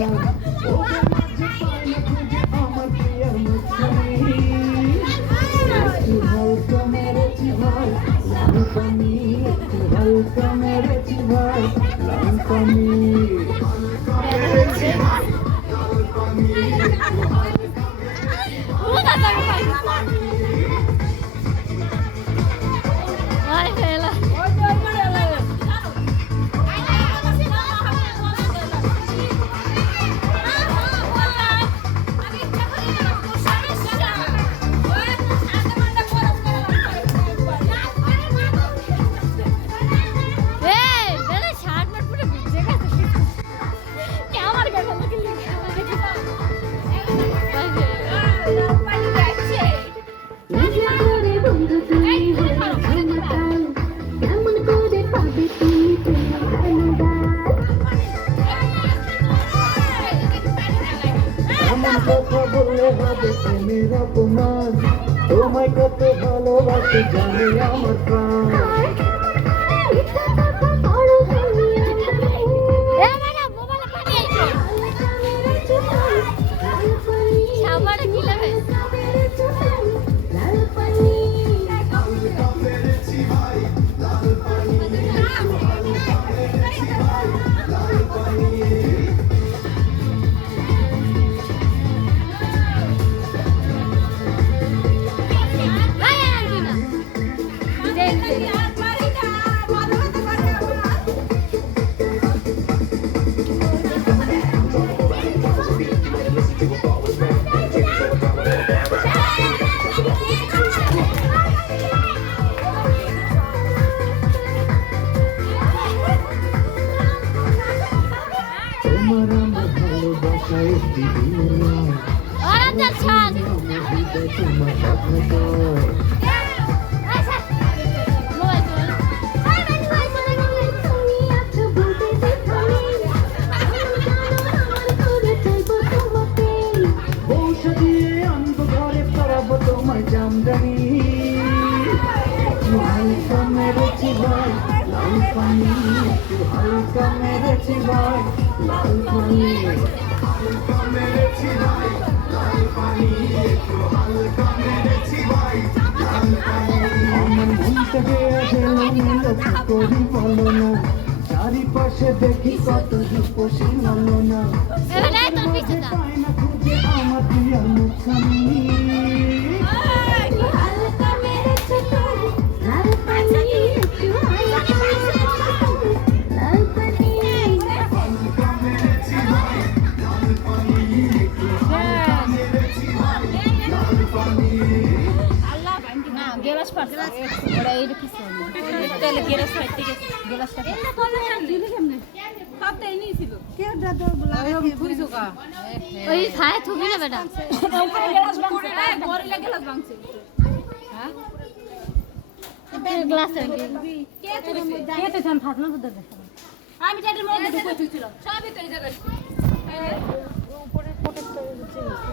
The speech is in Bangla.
না ওদের মাঝে পাই না খুঁজে আমার প্রিয়ার মুখখানি একটু হালকা মেরেছি ভাই লাল পানি একটু হালকা মেরেছি ভাই লাল পানি কথা বললে হবে প্রেমের অপমান তোমায় কত ভালোবাসে জানে আমার প্রাণ তোমার আমার ভালোবাসা একটি তোমার কথা বৌসা দিয়ে আনবো ঘরে পড়াবো তোমায় জামদানি একটু হালকা মেরেছি ভাই লাল পানি একটু হালকা মেরেছি ভাই লাল পানি হালকা মেরেছি ভাই লাল পানি একটু হালকা মেরেছি ভাই লাল পানি আমার মন থেকে আসে লক্ষ্য করি বলো না চারিপাশে দেখি কত রূপসী বলো না পাই না খুঁজে আমার প্রিয় মুখখানি ওই খায় থুবি না বেটা গ্লাস আমি চাটের মধ্যে ঢুকে ছিল সবই তো এই জায়গায়